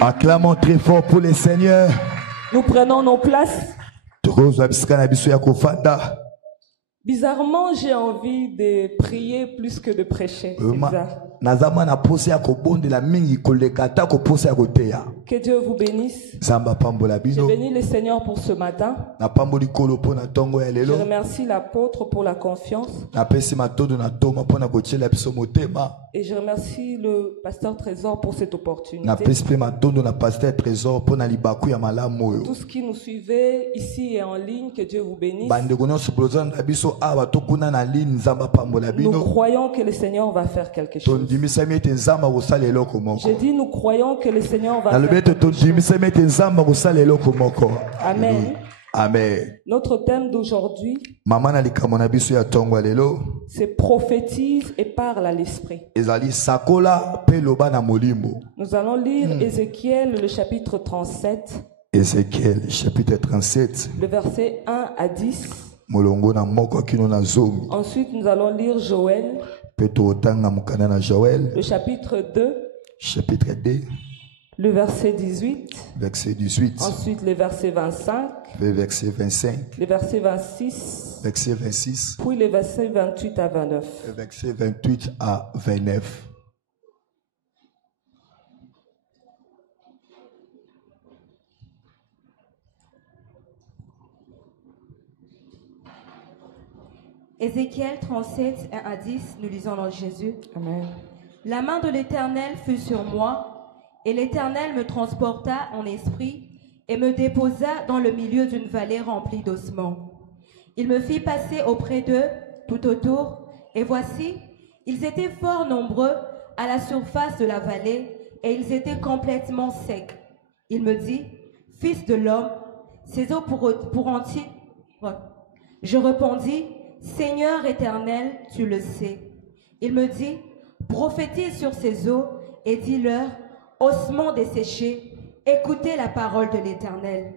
Acclamons très fort pour le Seigneur. Nous prenons nos places. Bizarrement, j'ai envie de prier plus que de prêcher. C'est bizarre. Que Dieu vous bénisse. Je bénis le Seigneur pour ce matin. Je remercie l'apôtre pour la confiance. Et je remercie le pasteur Trésor pour cette opportunité. Tous qui nous suivez ici et en ligne, que Dieu vous bénisse. Nous croyons que le Seigneur va faire quelque chose. J'ai dit nous croyons que le Seigneur va faire quelque chose. Amen. Amen. Notre thème d'aujourd'hui, c'est prophétise et parle à l'esprit. Nous allons lire Ézéchiel, le chapitre 37. Ézéchiel, chapitre 37. Le verset 1 à 10. Ensuite, nous allons lire Joël. Le chapitre 2. Chapitre 2. Le verset 18. Verset 18. Ensuite, le verset 25. Le verset 25. Le verset 26. Verset 26. Puis le verset 28 à 29. Le verset 28 à 29. Ézéchiel 37, 1 à 10, nous lisons dans Jésus. Amen. La main de l'Éternel fut sur moi, et l'Éternel me transporta en esprit et me déposa dans le milieu d'une vallée remplie d'ossements. Il me fit passer auprès d'eux tout autour, et voici, ils étaient fort nombreux à la surface de la vallée, et ils étaient complètement secs. Il me dit, Fils de l'homme, ces eaux pourront-ils... Je répondis, Seigneur éternel, tu le sais. Il me dit, prophétise sur ces eaux et dis-leur, ossements desséchés, écoutez la parole de l'Éternel.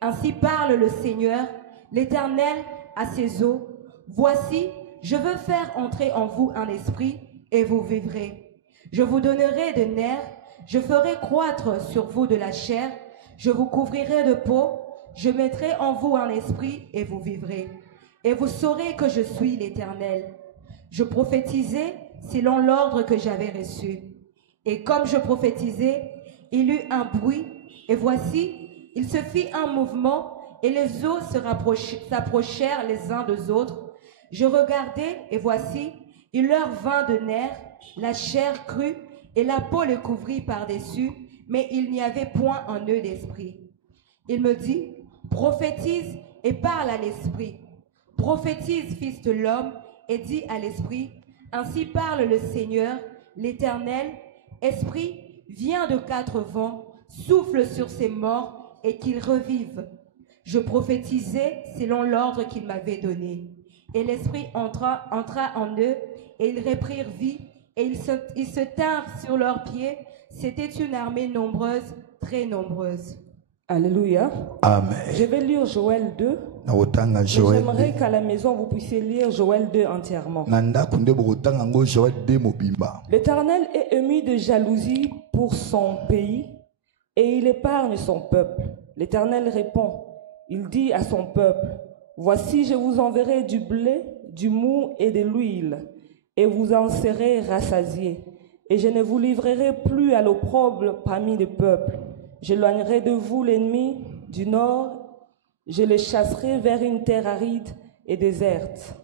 Ainsi parle le Seigneur, l'Éternel à ces eaux. Voici, je veux faire entrer en vous un esprit et vous vivrez. Je vous donnerai des nerfs, je ferai croître sur vous de la chair, je vous couvrirai de peau, je mettrai en vous un esprit et vous vivrez. Et vous saurez que je suis l'Éternel. Je prophétisais selon l'ordre que j'avais reçu. Et comme je prophétisais, il eut un bruit, et voici, il se fit un mouvement, et les eaux s'approchèrent les uns des autres. Je regardai, et voici, il leur vint de nerfs, la chair crut, et la peau les couvrit par-dessus, mais il n'y avait point en eux d'esprit. Il me dit, prophétise et parle à l'esprit. Prophétise, fils de l'homme, et dis à l'esprit, ainsi parle le Seigneur, l'Éternel, esprit, viens de quatre vents, souffle sur ces morts et qu'ils revivent. Je prophétisais selon l'ordre qu'il m'avait donné. Et l'esprit entra en eux, et ils reprirent vie, et ils se tinrent sur leurs pieds. C'était une armée nombreuse, très nombreuse. Alléluia. Amen. Je vais lire Joël 2. J'aimerais qu'à la maison vous puissiez lire Joël 2 entièrement. L'Éternel est ému de jalousie pour son pays et il épargne son peuple. L'Éternel répond, il dit à son peuple, voici je vous enverrai du blé, du mou et de l'huile et vous en serez rassasiés. Et je ne vous livrerai plus à l'opprobre parmi les peuples. J'éloignerai de vous l'ennemi du nord, je le chasserai vers une terre aride et déserte.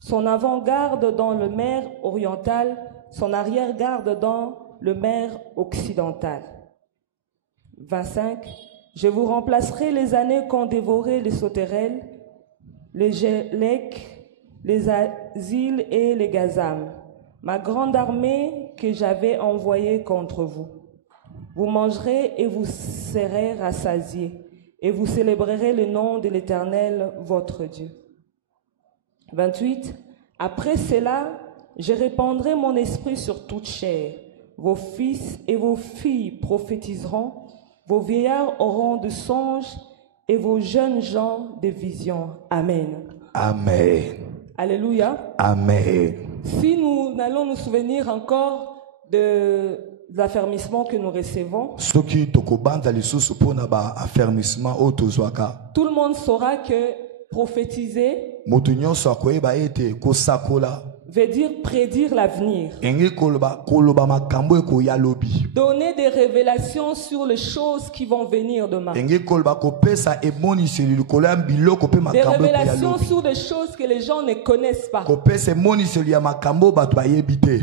Son avant-garde dans le mer oriental, son arrière-garde dans le mer occidental. 25. Je vous remplacerai les années qu'ont dévoré les sauterelles, les gélèques, les asiles et les gazam, ma grande armée que j'avais envoyée contre vous. Vous mangerez et vous serez rassasiés, et vous célébrerez le nom de l'Éternel, votre Dieu. 28. Après cela, je répandrai mon esprit sur toute chair. Vos fils et vos filles prophétiseront, vos vieillards auront de songes, et vos jeunes gens des visions. Amen. Amen. Alléluia. Amen. Si nous allons nous souvenir encore de affermissements que nous recevons, soki tokobanda lisusu pona ba affermissement o tozwaka tout le monde saura que prophétiser moto nyonso akoyeba ete kosakola veut dire prédire l'avenir. enge koloba makambo ekoya lobi Donner des révélations sur les choses qui vont venir demain. enge koloba kopesa emoniseli likolo ya biloko pe Des makambo ekoya révélations lobi sur des choses que les gens ne connaissent pas. kopesa emoniseli ya makambo bato bayebi te.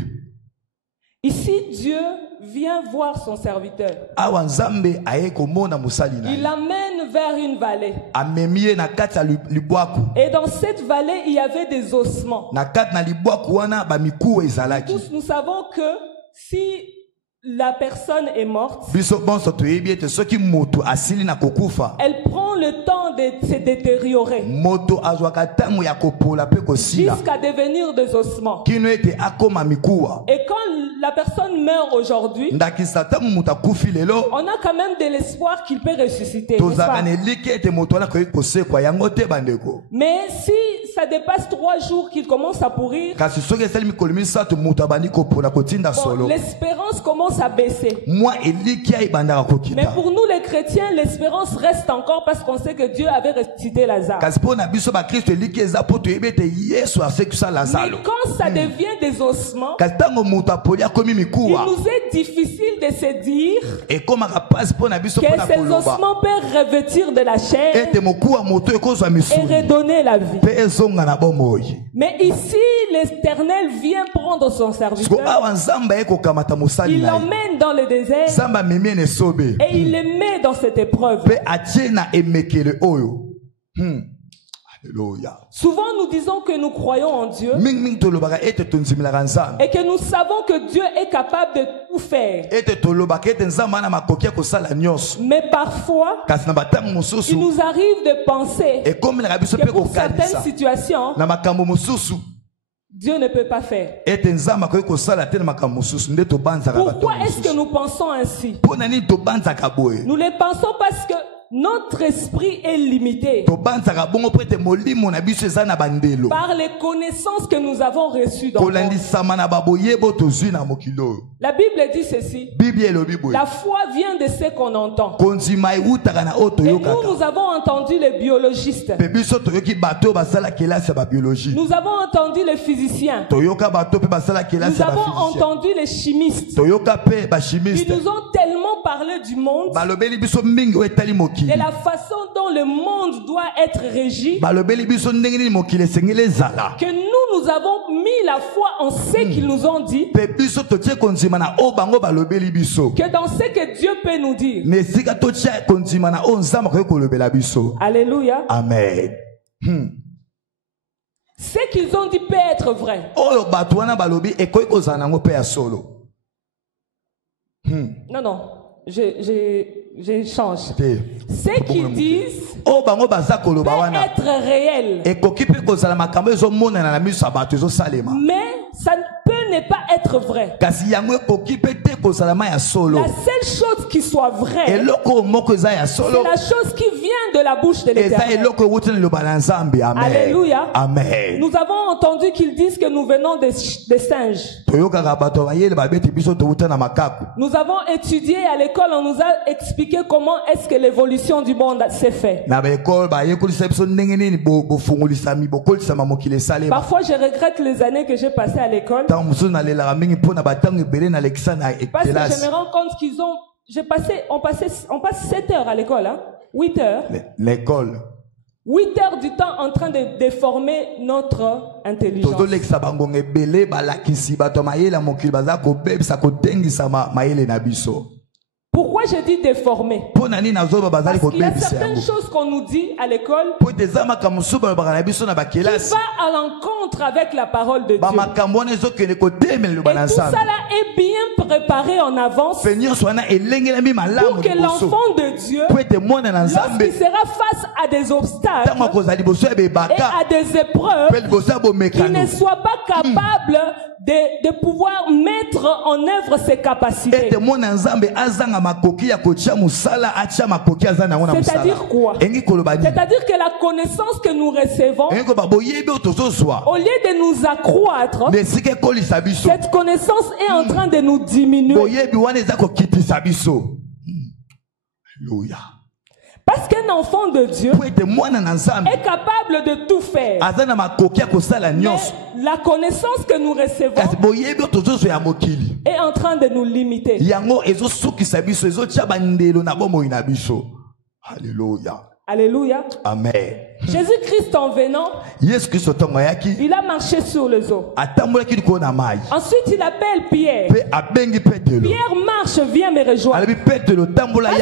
Ici, Dieu vient voir son serviteur. Awa nzambe aye komona musali na Il ye. l'amène vers une vallée. Amemie na kati ya libwaku. Et dans cette vallée, il y avait des ossements. Na kati na libwaku wana ba mikuwa ezalaki. Tous nous savons que si la personne est morte, Biso bonso toyebi ete soki moto asili na kokufa. elle prend le temps de se détériorer Moto azwaka tango ya kopola pe kosila. jusqu'à devenir des ossements. Kino ete akoma mikuwa. Et quand la personne meurt aujourd'hui, Ndakisa tango moto akufi lelo. on a quand même de l'espoir qu'il peut ressusciter. n'est-ce Tozaka pas? ne like ete moto wana koyi kosekwa yango te bandeko. Mais si ça dépasse 3 jours qu'il commence à pourrir, Kasi soki esali mikolo misato moto abandi kopola kotinda bon, solo. l'espérance commence à baisser. Moi eliki ya ibandaka Mais kokita. pour nous les chrétiens, l'espérance reste encore parce qu'on sait que Dieu avait ressuscité Lazare. Kasi po na biso ba Kristo eliki eza po toyebi ete Yesu asekisa Mais Lazaro. quand ça devient des ossements, Kasi tango moto apoli akomi il mikuwa. nous est difficile de se dire Ekomaka pasi po na biso que po na ces koloba. ossements peuvent revêtir de la chair Ete mokuwa moto ekozwa et misuni. redonner la vie. Pe ezonga na bomoi. Mais ici, l'Éternel vient prendre son Siko serviteur, awa nzamba ekokamata mosali il na ye. l'emmène dans le désert Nzamba memi ene sobe. et il le met dans cette épreuve. Pe atie na emekele oyo. Alléluia. Souvent, nous disons que nous croyons en Dieu Ming tolobaka ete tonzimilaka nzambe. et que nous savons que Dieu est capable de tout faire. Ete tolobaka ete nzamba na makoki ya kosala nyonso. Mais parfois, Kasi na batango il mosusu nous arrive de penser ekomelaka biso que pe pour certaines kokanisa situations, na makambo mosusu Dieu ne peut pas faire. ete nzambe akoki kosala te na makambo mosusu nde tobanzaka bato Pourquoi est-ce que mosusu. nous pensons ainsi? Mpo na nini tobanzaka boye? Nous le pensons parce que notre esprit est limité Tobanzaka bongo po ete molimo na biso eza na bandelo. par les connaissances que nous avons reçues dans le monde. Kolandisama na baboyebo tozwi na mokili oyo. La Bible dit ceci: Bible elobi boye. la foi vient de ce qu'on entend. Konzima eutaka na oyo Et nous, toyokaka. nous avons entendu les biologistes. Pe biso toyoki bato oyo basala kelasi ya babiologie. Nous avons entendu les physiciens. Toyoka bato pe basala Nous kelasi ya avons baphysicien. entendu les chimistes. Toyoka pe Ils bachimiste. nous ont tellement parlé du monde, Balobeli biso mingi oyo etali mokili. de la façon dont le monde doit être régi, Balobeli biso ndenge nini mokili esengeli ezala. que nous avons mis la foi en ce qu'ils nous ont dit, Pe biso totie konzima na oyo bango balobeli biso. que dans ce que Dieu peut nous dire. Na esika totia konzima na oyo nzambe akoki kolobela biso. Alléluia. Amen. Ce qu'ils ont dit peut être vrai. Oyo bato wana balobi ekoki kozala nango mpe ya solo. Non, non, je change. Te. Ce qu'ils disent Oyo bango baza koloba peut wana être réel, ekoki mpe kozala makambo ezomonana na miso ya bato ezosalema. mais ça peut ne pas être vrai. Kasi yango ekoki mpe te kozala ma ya solo. La seule chose qui soit vraie, Eloko oyo moko eza ya c'est solo. la chose qui vient de la bouche de Eza l'Éternel. eloko ewuti na liloba na Nzambe. Amen. Alléluia. Amen. Nous avons entendu qu'ils disent que nous venons des singes. Toyokaka bato bayele babeti biso towuta na makaku. Nous avons étudié à l'école, on nous a expliqué comment est-ce que l'évolution du monde s'est faite. Na baekole bayekolisa biso ndenge nini bofungulisami bokolisama mokili esalema. Parfois, je regrette les années que j'ai passées à l'école Ntango mosusu nalelaka mingi mpo na batango ebele nalekisa na parce que kelasi. je me rends compte qu'ils ont... on passe 7 heures à l'école, hein? 8 heures. L'école. 8 heures du temps en train de déformer notre intelligence. Tozolekisa bangonga ebele balakisi bato mayele ya mokili baza kobebisa kotengisa mayele na biso. Pourquoi je dis déformer? Mpo na nini nazoba bazali Parce qu'il y a kobebisa certaines yango. choses qu'on nous dit à l'école Po ete eza makambo mosusu balobaka na biso na qui bakelasi. va à l'encontre avec la parole de Dieu. Bamakambo wana ezokende kotemela liloba Et na tout ça Nzambe. là est bien préparé en avance Pe nyonso wana elengelami pour malamu que liboso. l'enfant de Dieu, Po ete mwana na Nzambe lorsqu'il sera face à des obstacles ntango akozala liboso ya et bebaka à des épreuves, mpe liboso ya qu'il bomekano ne soit pas capable de pouvoir mettre en œuvre ses capacités. ete mwana Nzambe azanga C'est-à-dire quoi? C'est-à-dire que la connaissance que nous recevons, au lieu de nous accroître, cette connaissance est en train de nous diminuer. Alléluia. Parce qu'un enfant de Dieu est capable de tout faire. Mais la connaissance que nous recevons est en train de nous limiter. Alléluia. Alléluia. Amen. Jésus-Christ en venant, il a marché sur les eaux. Ensuite, il appelle Pierre. Pierre marche, viens me rejoindre. Parce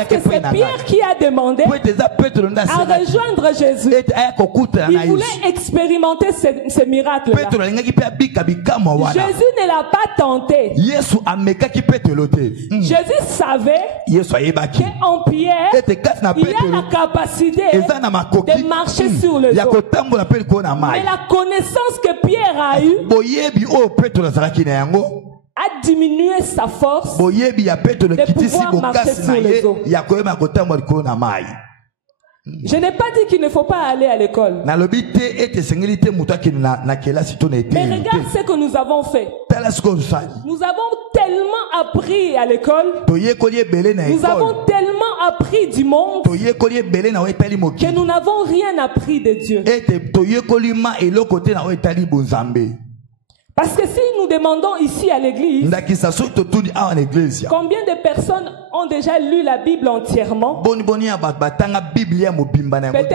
que c'est Pierre qui a demandé à rejoindre Jésus. Il voulait expérimenter ce miracle-là. Jésus ne l'a pas tenté. Jésus savait qu'en Pierre, il a la capacité de marcher sur le dos. Mais la connaissance que Pierre a eue a diminué sa force de pouvoir marcher sur les eaux. Je n'ai pas dit qu'il ne faut pas aller à l'école. Mais regarde ce que nous avons fait. Nous avons tellement appris à l'école. Nous avons tellement appris du monde que nous n'avons rien appris de Dieu. Parce que si nous demandons ici à l'église, combien de personnes ont déjà lu la Bible entièrement? Peut-être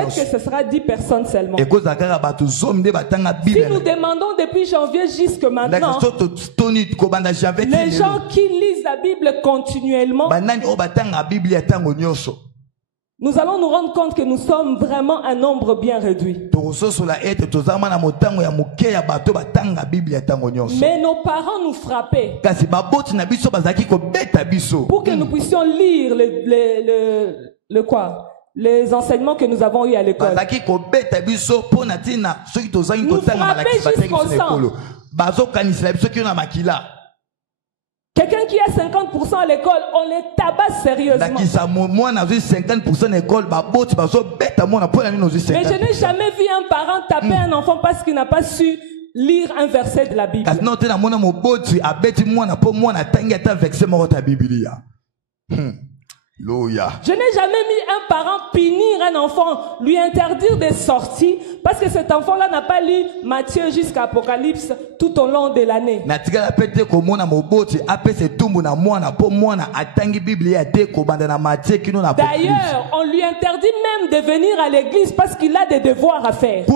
que ce sera 10 personnes seulement. Si nous demandons depuis janvier jusqu'à maintenant, les gens qui lisent la Bible continuellement, nous allons nous rendre compte que nous sommes vraiment un nombre bien réduit. Mais nos parents nous frappaient pour que nous puissions lire les enseignements que nous avons eus à l'école. Nous frappaient jusqu'au sang. Quelqu'un qui a 50% à l'école, on les tabasse sérieusement. Mais je n'ai jamais vu un parent taper un enfant parce qu'il n'a pas su lire un verset de la Bible. Je n'ai jamais mis un parent punir un enfant, lui interdire des sorties parce que cet enfant-là n'a pas lu Matthieu jusqu'à Apocalypse tout au long de l'année. D'ailleurs, on lui interdit même de venir à l'église parce qu'il a des devoirs à faire. Ce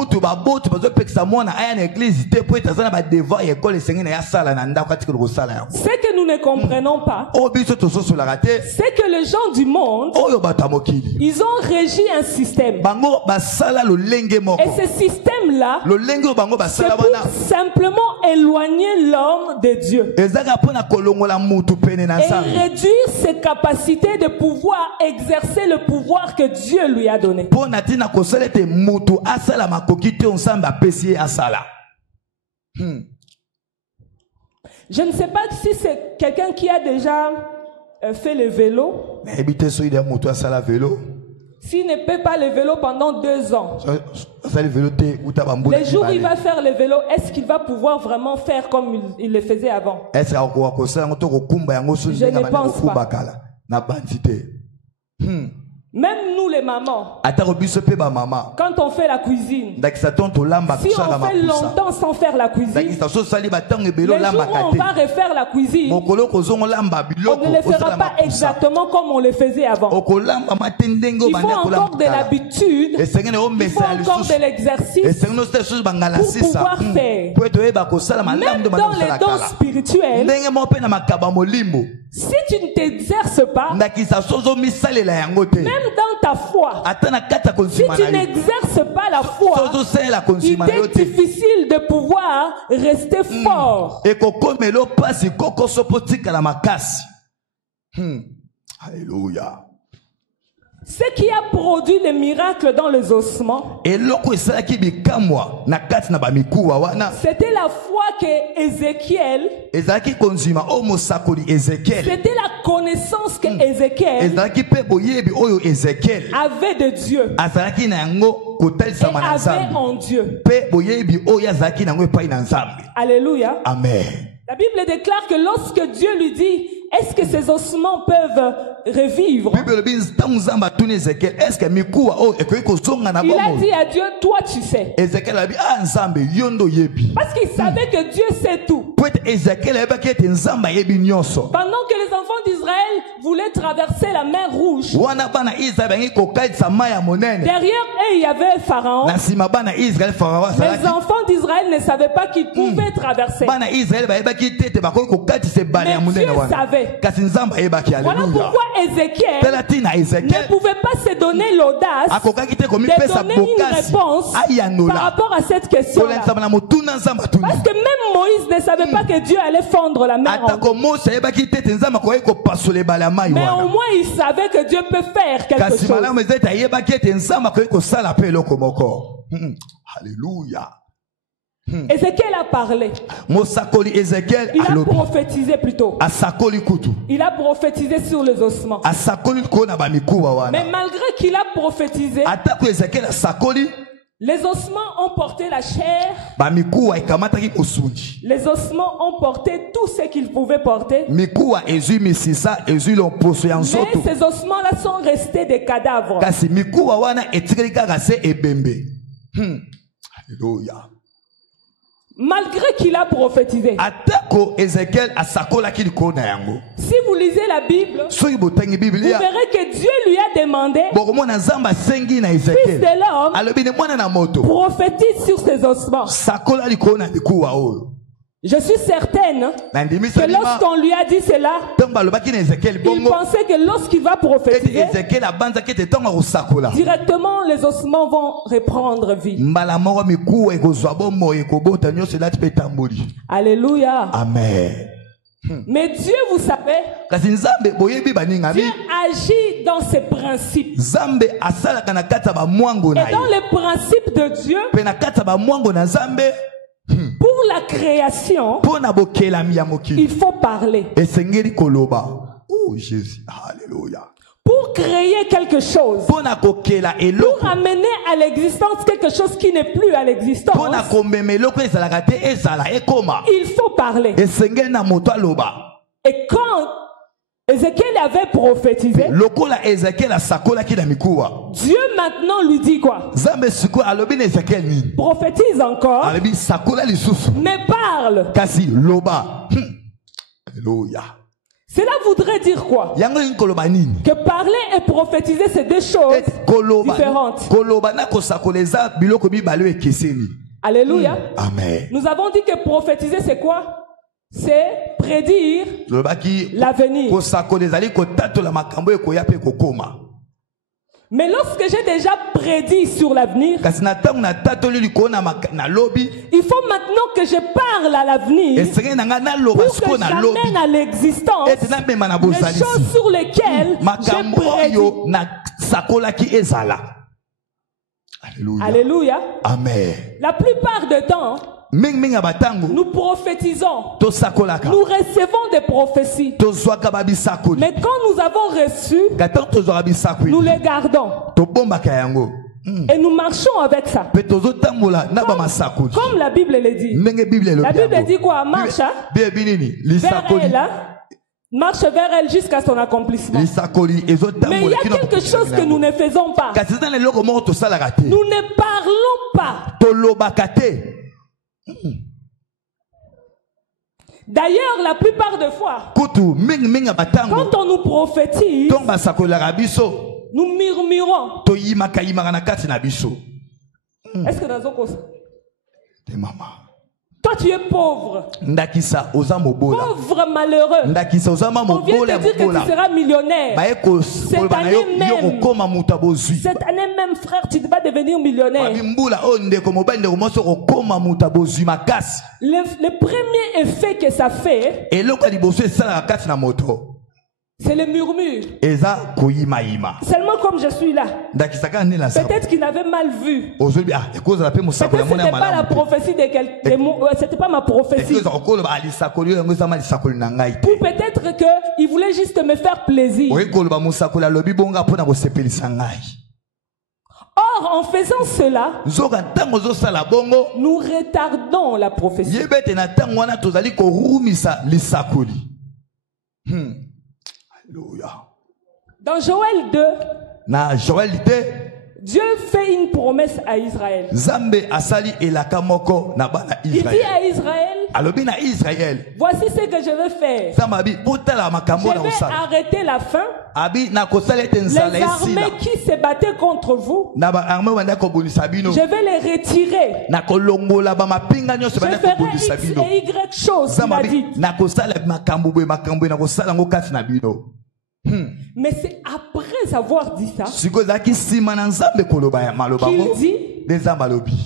que nous ne comprenons pas, c'est que les gens du monde, ils ont régi un système. Et ce système-là, c'est pour simplement éloigner l'homme de Dieu et réduire ses capacités de pouvoir exercer le pouvoir que Dieu lui a donné. Je ne sais pas si c'est quelqu'un qui a déjà fait le vélo. S'il ne peut pas le vélo pendant 2 ans, les jours où il va faire le vélo, est-ce qu'il va pouvoir vraiment faire comme il le faisait avant? Je ne pense pas. Même nous les mamans, quand on fait la cuisine, si on fait longtemps sans faire la cuisine, les jours où on va refaire la cuisine, on ne le fera pas exactement comme on le faisait avant. Il faut encore de l'habitude, il faut encore de l'exercice pour pouvoir faire. Même dans les dons spirituels, si tu ne t'exerces pas, même dans ta foi, si tu n'exerces pas la foi, il est difficile de pouvoir rester fort. Alléluia. Ce qui a produit les miracles dans les ossements, c'était la foi que Ézéchiel, c'était la connaissance que Ézéchiel avait de Dieu et avait en Dieu. Alléluia. Amen. La Bible déclare que lorsque Dieu lui dit, est-ce que ces ossements peuvent revivre? Il a dit à Dieu, toi tu sais. Parce qu'il savait que Dieu sait tout. Pendant que les enfants d'Israël voulaient traverser la mer Rouge, derrière eux il y avait Pharaon. Les enfants d'Israël ne savaient pas qu'ils pouvaient traverser. Mais Dieu savait. Voilà pourquoi Ézéchiel ne pouvait pas se donner l'audace de donner une réponse par rapport à cette question-là. Parce que même Moïse ne savait pas que Dieu allait fondre la mer en deux. Mais au moins il savait que Dieu peut faire quelque chose. Alléluia. Ézéchiel a parlé. Il a prophétisé plutôt. Il a prophétisé sur les ossements. Mais malgré qu'il a prophétisé, les ossements ont porté la chair. Les ossements ont porté tout ce qu'ils pouvaient porter. Mais ces ossements-là sont restés des cadavres. Alléluia. Malgré qu'il a prophétisé. Si vous lisez la Bible, vous verrez que Dieu lui a demandé, fils de l'homme, prophétise sur ses ossements. Je suis certaine que lorsqu'on lui a dit cela, il pensait que lorsqu'il va prophétiser, directement les ossements vont reprendre vie. Alléluia. Amen. Mais Dieu, vous savez, Dieu agit dans ses principes. Et dans les principes de Dieu, pour la création, il faut parler. Oh Jésus, alléluia. Pour créer quelque chose, pour amener à l'existence quelque chose qui n'est plus à l'existence, il faut parler. Et quand Ézéchiel avait prophétisé, Dieu maintenant lui dit quoi? Prophétise encore, mais parle. Alléluia. Cela voudrait dire quoi? Que parler et prophétiser, c'est deux choses différentes. Alléluia. Amen. Nous avons dit que prophétiser, c'est quoi? C'est prédire l'avenir. Mais lorsque j'ai déjà prédit sur l'avenir, il faut maintenant que je parle à l'avenir pour que j'amène à l'existence les choses sur lesquelles j'ai prédit. Alléluia. Amen. La plupart du temps, nous prophétisons, nous recevons des prophéties, mais quand nous avons reçu, nous les gardons et nous marchons avec ça, comme la Bible le dit. La Bible dit quoi? Marche vers elle, marche vers elle jusqu'à son accomplissement. Mais il y a quelque chose que nous ne faisons pas. Nous ne parlons pas. D'ailleurs, la plupart des fois, quand on nous prophétise, nous murmurons. Est-ce que dans un cas, toi tu es pauvre, pauvre malheureux, on vient te dire que tu seras millionnaire. Cette année même, frère, tu vas devenir millionnaire. Le premier effet que ça fait, C'est le murmure. Eza koyimayima. Seulement comme je suis là. Ndakisaka nela sa. Peut-être qu'il avait mal vu. Ozoli ah cause la paix musako ya Peut-être mona c'était pas la malamu. prophétie de quelqu'un. C'était pas ma prophétie. Cause okolo ali sakoli yango sama li sakoli na ngai. Ou peut-être que il voulait juste me faire plaisir. Oye kolo ba musako la lobi bonga pona ko sepelisa ngai. Or, en faisant cela, Nzoka ntango zo sala bongo. nous retardons la prophétie. Yebete na ntango wana tozali ko rumisa lisakoli. Alléluia. Dans Joël 2, Na Joël 2, Dieu fait une promesse à Israël. Zambe asali elaka moko na bana Il dit Israël. à Israël, Alobi na Israël. voici ce que je vais faire. Zambabi botala makambo Je na vais osala. arrêter la faim. Abi na kosala ete Les nzala esila. armées qui se battaient contre vous, Na ba armée banda ko bonisa bino. je vais les retirer. Na kolongola ba mapinga Je nyonso banda ko ferai bonisa X bino. et Y choses, il a dit. Zambabi na kosala makambo boye na kosala ngo kati na bino. Mais c'est après avoir dit ça Siko zaki sima na nzambe koloba ya maloba qu'il ngo. dit De zambalobi.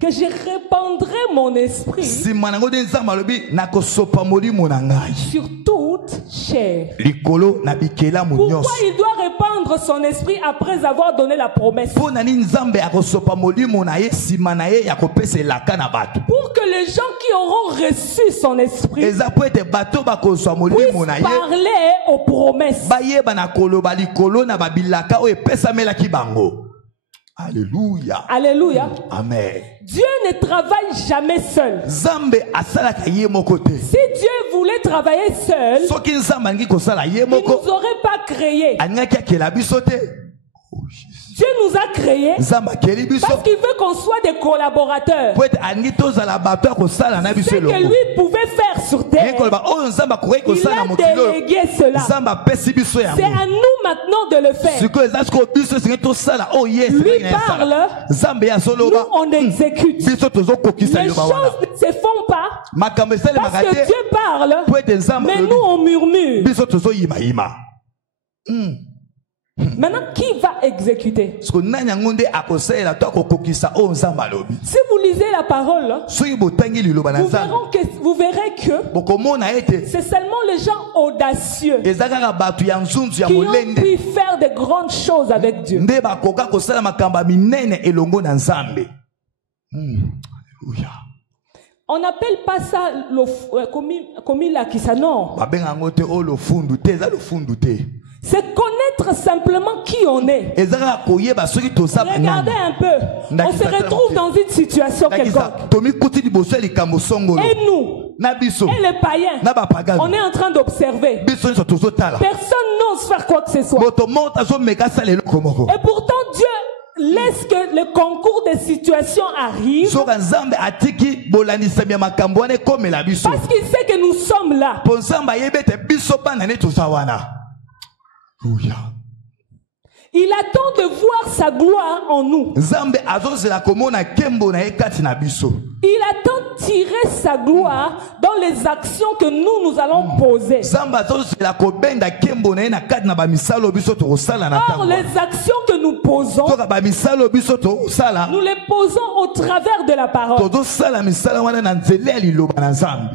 que je répandrai mon esprit Sima na ngo de zambalobi na kosopa molimo na ngai. sur toute chair. Likolo na bikela mu Pourquoi nyonso. il doit répandre son esprit après avoir donné la promesse? Po na ni nzambe akosopa molimo na ye sima na ye ya kopesa elaka na bato. Pour que les gens qui auront reçu son esprit Eza po ete bato bakozwa molimo na puissent ye. parler aux promesses. Bayeba na koloba likolo na babilaka oyo epesamelaki bango. Alléluia. Alléluia. Amen. Dieu ne travaille jamais seul. Zambe asalaka ye moko te. Si Dieu voulait travailler seul, Soki nzambe alingi kosala ye il ne moko nous aurait pas créés. alingaki akela biso te. Oh, Jésus. Dieu nous a créés Nzambe akeli biso parce qu'il veut qu'on soit des collaborateurs. po ete alingi tozala bato ya kosala na biso Ce que elongo. lui pouvait faire sur terre, Ye koloba oyo nzambe akoki il kosala na a mokili oyo délégué cela. nzambe apesi biso C'est yango. à nous maintenant de le faire. Sikoyo eza sikoyo biso esengi tosala oyo ye Lui esengeli na ye parle, asala. Nzambe ye nous azoloba on exécute. biso tozokokisa Les liloba wana. choses ne se font pas Makambo esalemaka parce que te Dieu parle, po ete nzambe mais alobi nous on murmure. biso tozoyimayima. Maintenant, qui va exécuter? Siko nani yango nde akosalela to akokokisa oyo nzambe alobi. Si vous lisez la parole, Soki botangi liloba na nzambe vous verrez que bokomona ete c'est seulement les gens audacieux eza kaka bato ya nzunzu ya qui ont molende pu faire de grandes choses avec Dieu. nde bakoka kosala makambo ya minene elongo na nzambe. Alléluia. On n'appelle pas ça comme la kisa, non. Babenga yango te oyo lofundu te eza lofundu te. C'est connaître simplement qui on est. Eza kaka koyeba soki toza Regardez un peu. On se retrouve dans une situation quelconque. tomikuti liboso ya likambo songolo Et nous, na biso et les païens, na bapagani on est en train d'observer. biso nyonso tozotala Personne n'ose faire quoi que ce soit. moto moko azomeka asala eloko moko. Et pourtant, Dieu laisse que le concours des situations arrive soka nzambe atiki bolandisami ya makambo wana ekomela biso parce qu'il sait que nous sommes là. mpo nzambe ayebi ete biso bana ne toza wana. Alléluia. Il attend de voir sa gloire en nous. Nzambe azozela komona kembo na ye kati na biso. Il attend tirer sa gloire dans les actions que nous allons poser. Nzambe azozela kobenda kembo na ye na kati na bamisalo biso tokosala na Or, ntango. les actions que nous posons, Soka bamisalo biso tokosala nous les posons au travers de la parole. tozosala misala wana na nzela ya liloba na Nzambe.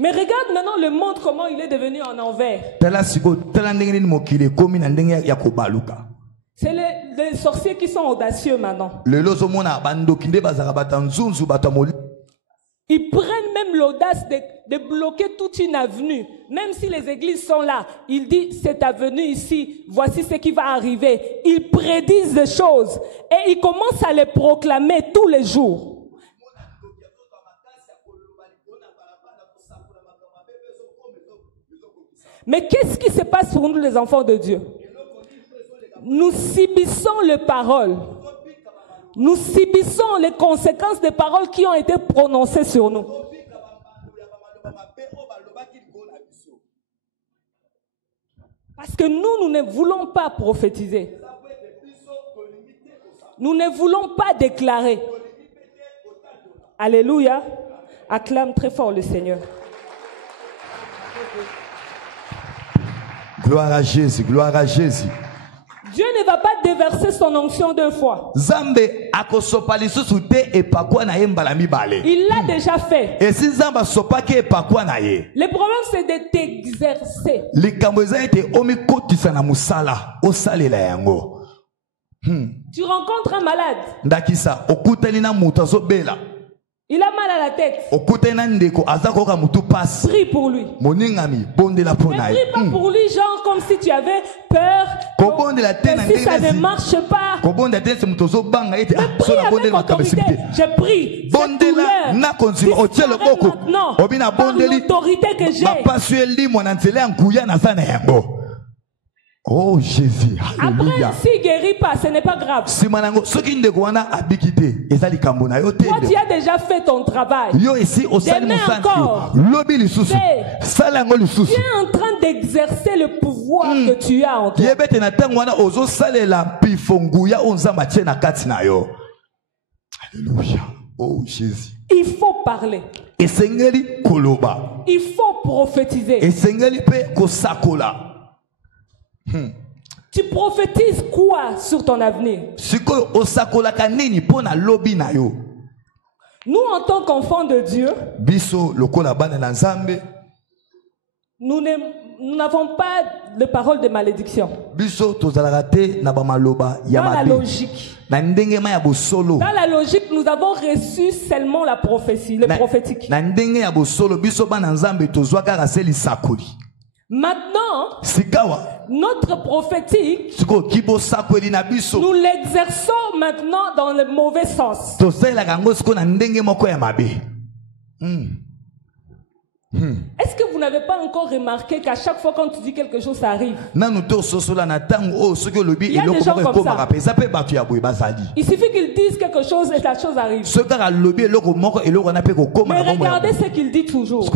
Mais regarde maintenant le monde, comment il est devenu en envers. Tala siko tala ndenge nini mokili ekomi na ndenge ya kobaluka. C'est les sorciers qui sont audacieux maintenant. Lelo ozomona bandoki nde bazaka bato nzunzu bato moli. Ils prennent même l'audace de bloquer toute une avenue. Même si les églises sont là, ils disent cette avenue ici, voici ce qui va arriver. Ils prédisent des choses et ils commencent à les proclamer tous les jours. Mais qu'est-ce qui se passe pour nous les enfants de Dieu? Nous subissons les paroles. Nous subissons les conséquences des paroles qui ont été prononcées sur nous. Parce que nous ne voulons pas prophétiser. Nous ne voulons pas déclarer. Alléluia. Acclame très fort le Seigneur. Gloire à Jésus, gloire à Jésus. Dieu ne va pas déverser son onction deux fois. Zambe akosopa lisusu te epakwa na ye mbala mibale. Il l'a déjà fait. Et si nzamba sopaki epakwa na ye. Le problème c'est de t'exercer. Likambo eza ete omikotisa na musala osalela yango. Tu rencontres un malade. Ndakisa okutani na mutu azobela. Il a mal à la tête. Okutani na ndeko azakoka mutu passe. Prie pour lui. Moningami bondela pona ye. Mais prie pas pour lui genre comme si tu avais peur. Que si ça ne marche pas. Kobonde te mutu ozobanga ete prie avec autorité. Je prie. Bondela na konzima otielo boko. Obina bondeli. L'autorité que j'ai. Ba pasueli mwana nzela nkuya na sana yango. Oh Jésus, alléluia. Après, si guérit pas, ce n'est pas grave. Toi, tu as déjà fait ton travail. Demain encore, tu es en train d'exercer le pouvoir que tu as en toi. Alléluia. Oh Jésus. Il faut parler. Il faut prophétiser. Tu prophétises quoi sur ton avenir? Nous, en tant qu'enfants de Dieu, nous n'avons pas de parole de malédiction. Dans la logique. Dans la logique, nous avons reçu seulement la prophétie, le prophétique. Maintenant, notre prophétique, nous l'exerçons maintenant dans le mauvais sens. Est-ce que vous n'avez pas encore remarqué qu'à chaque fois quand tu dis quelque chose, ça arrive? Il y a des gens comme ça. Il suffit qu'ils disent quelque chose et la chose arrive. Mais regardez ce qu'il dit toujours. Des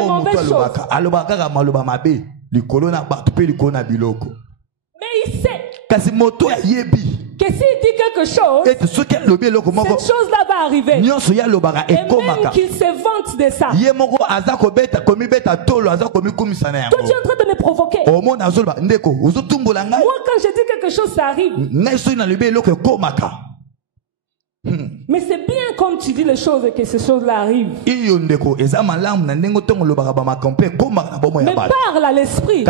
mauvaises choses. Mais il sait que s'il dit quelque chose, cette chose-là va arriver. Et même qu'il se vante de ça. Toi, tu es en train de me provoquer. Moi, quand je dis quelque chose, ça arrive. Mais c'est bien comme tu dis les choses et que ces choses-là arrivent. Mais parle à l'esprit.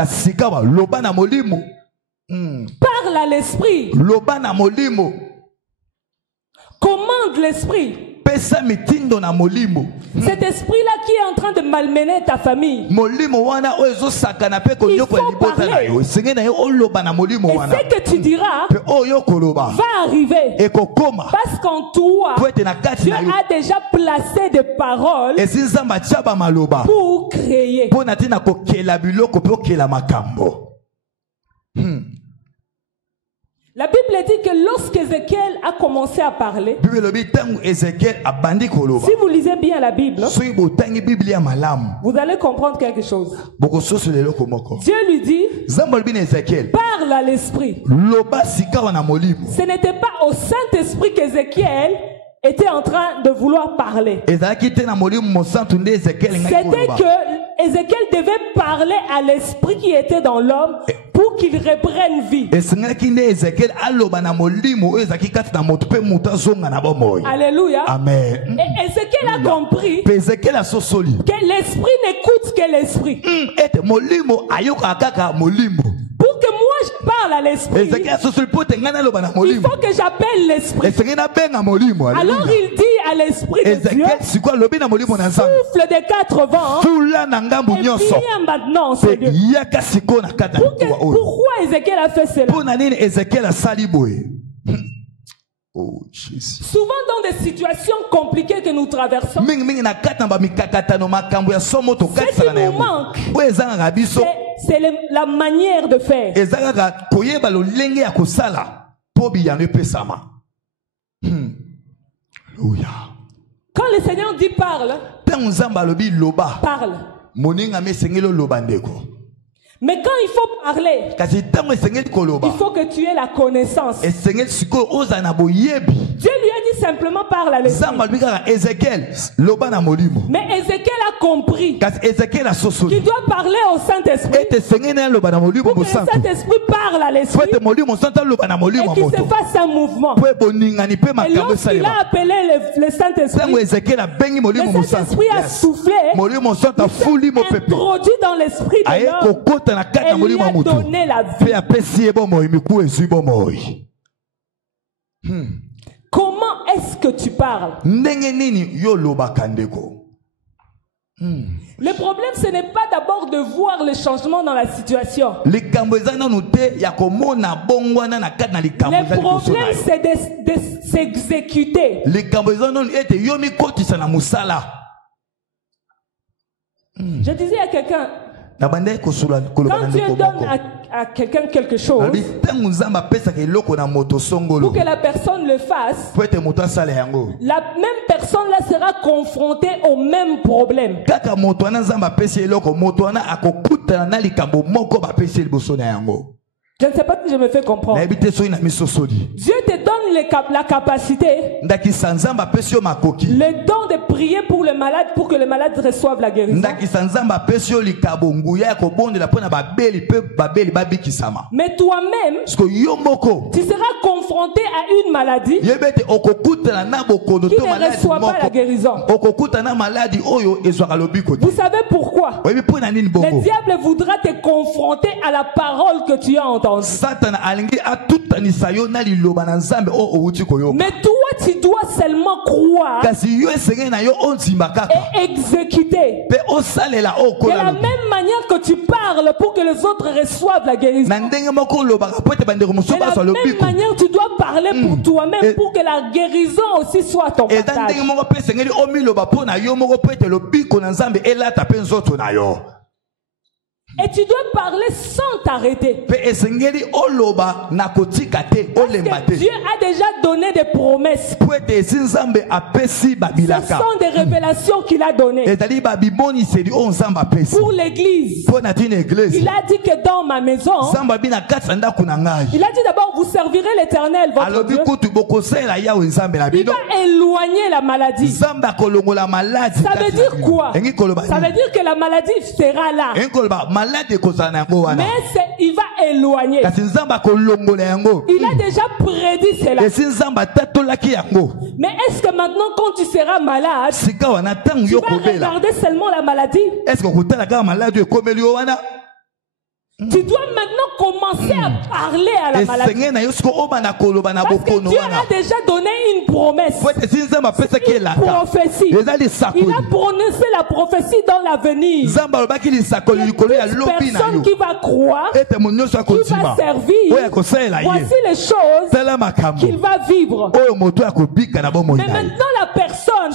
Parle à l'esprit. Commande l'esprit. Cet esprit-là qui est en train de malmener ta famille, il faut parler. Et ce que tu diras va arriver. Parce qu'en toi, Dieu a déjà placé des paroles pour créer. La Bible dit que lorsqu'Ézéchiel a commencé à parler, si vous lisez bien la Bible, vous allez comprendre quelque chose. Dieu lui dit, parle à l'esprit. Ce n'était pas au Saint-Esprit qu'Ézéchiel était en train de vouloir parler. C'était que Ézéchiel devait parler à l'esprit qui était dans l'homme pour qu'il reprenne vie. Alléluia. Amen. Et Ézéchiel a compris que l'esprit n'écoute que l'esprit. Pour que moi je parle à l'esprit, il faut que j'appelle l'esprit. Alors il dit à l'esprit de Dieu, souffle des 4 vents et viens maintenant, Seigneur. Pourquoi Ézéchiel a fait cela? Oh, Jésus. Souvent dans des situations compliquées que nous traversons, ce qui nous manque, c'est la manière de faire. Quand le Seigneur dit parle, parle. Mais quand il faut parler, il faut que tu aies la connaissance. Dieu lui a dit simplement parle à l'esprit. Nzambe alobi kaka Ézéchiel loba na molimo. Mais Ézéchiel a compris Kasi Ézéchiel asosoli. qu'il doit parler au Saint-Esprit. Ete sengene loba na molimo Pour que le mosantu. Saint-Esprit parle à l'esprit Ete molimo santu loba na molimo et qu'il moto. se fasse un mouvement. Po boningani pe Et makambo lorsqu'il salema. a appelé le Saint-Esprit, Tango Ézéchiel abengi molimo le mosantu. Saint-Esprit a soufflé, Molimo santu afuli mo pepe. introduit dans l'esprit de Aye l'homme kokota na kati et na lui molimo a moto. donné la Pe vie. apesi ye bomoi miku ezwi bomoi. Comment est-ce que tu parles? Ndenge nini yo loba kandeko. Le problème, ce n'est pas d'abord de voir le changement dans la situation. Likambo eza nanu te ya komona bongwana na kati na likambo Le eza liboso na problème, yo. c'est de s'exécuter. Likambo eza nanu ete yo mikotisa na musala. Je disais à quelqu'un, Na bande kosula koloba na quand Dieu ndeko donne moko. à quelqu'un quelque chose, Abi tangu nzamba pesa ke loko na moto songolo. pour que la personne le fasse, Po ete moto asala yango. la même personne là sera confrontée au même problème. Kaka moto wana nzamba pesa eloko moto wana akokutana na likambo moko ba pesa liboso na yango. Je ne sais pas si je me fais comprendre. Na ebite so ina misosoli. Dieu te donne la capacité, Ndaki sanzamba pesa yo makoki. le don de prier pour le malade pour que le malade reçoive la guérison. Ndaki sanzamba pesa yo likabo nguya ko bondela pona babeli pe babeli babikisama. Mais toi-même, Parce que yo moko tu seras confronté à une maladie yebete okokutana na bokono qui to ne maladi reçoit pas la moko. guérison. Okokutana maladi oyo ezwaka lobiko. Vous savez pourquoi? Oyebi pona nini Le bongo? diable voudra te confronter à la parole que tu as entendue. Satan alingi atutanisa yo na liloba na nzambe o outi koyoka. Mais toi, tu dois seulement croire Kasi yo esenge na yo onzimba kaka. et exécuter. Pe osalela De okola la lobi. même manière que tu parles pour que les autres reçoivent la guérison. Na ndenge moko lobaka po ete bandeko De mosusu la baswa même lobiko. manière, tu dois parler pour toi-même Et- pour que la guérison aussi soit ton Eza partage. ndenge moko pe esengeli omiloba po na yo moko po ete lobiko na nzambe elata pe nzoto na yo. Et tu dois parler sans t'arrêter. Pe esengeli oloba na kotika te olemba Parce que te. Dieu a déjà donné des promesses. Po ete esi nzambe apesi Ce babilaka. sont des révélations qu'il a données Ezali babimoniseli oyo nzambe apesi. pour l'église. Po na tina eglise. Il a dit que dans ma maison, Nzambe abi na kati ya ndako na ngai. il a dit d'abord, vous servirez l'Éternel, votre Alobi Dieu. kutu bokosalela yawe nzambe na Il bino. va éloigner la maladie. Nzambe akolongola maladi. Ça veut dire quoi? Engi koloba Ça veut nini? dire que la maladie sera là. Engi koloba maladi ekozala na yango wana. Mais il va éloigner. Kasi nzambe akolongola yango. Il a déjà prédit cela. Esi nzambe atatolaki yango. Mais est-ce que maintenant, quand tu seras malade, Sika wana ntango tu yo vas kobela. regarder seulement la maladie? Est-ce que okotala kaka maladi ekomeli yo wana? Tu dois maintenant commencer à parler à la maladie. Esenge na yo siko obanda koloba na Parce que bokono Dieu wana. a déjà donné une promesse. Po ete esi nzambe apesaki elaka. Prophétie. Eza Il lisakoli. a prononcé la prophétie dans l'avenir. Nzambe alobaki lisakoli likolo ya Toute lobi na personne yo. qui va croire, Ete mo nyonso qui va akondima. servir, Oyo akosalela ye. voici les choses Tala makambo. qu'il va vivre. Oyo moto akobika na bomoi Mais na ye. maintenant, la personne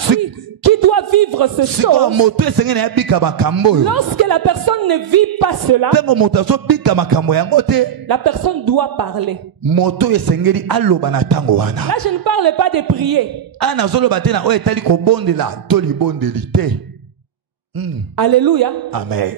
qui doit vivre ces Sikoyo choses, moto esenge na ye bika makambo oyo. lorsque la personne ne vit pas cela, Ntango moto azobika makambo yango te, la personne doit parler. moto esengeli aloba na ntango wana. Là, je ne parle pas de prier. Ana azoloba te na oyo etali kobondela to libondeli te. Alléluia. Amen.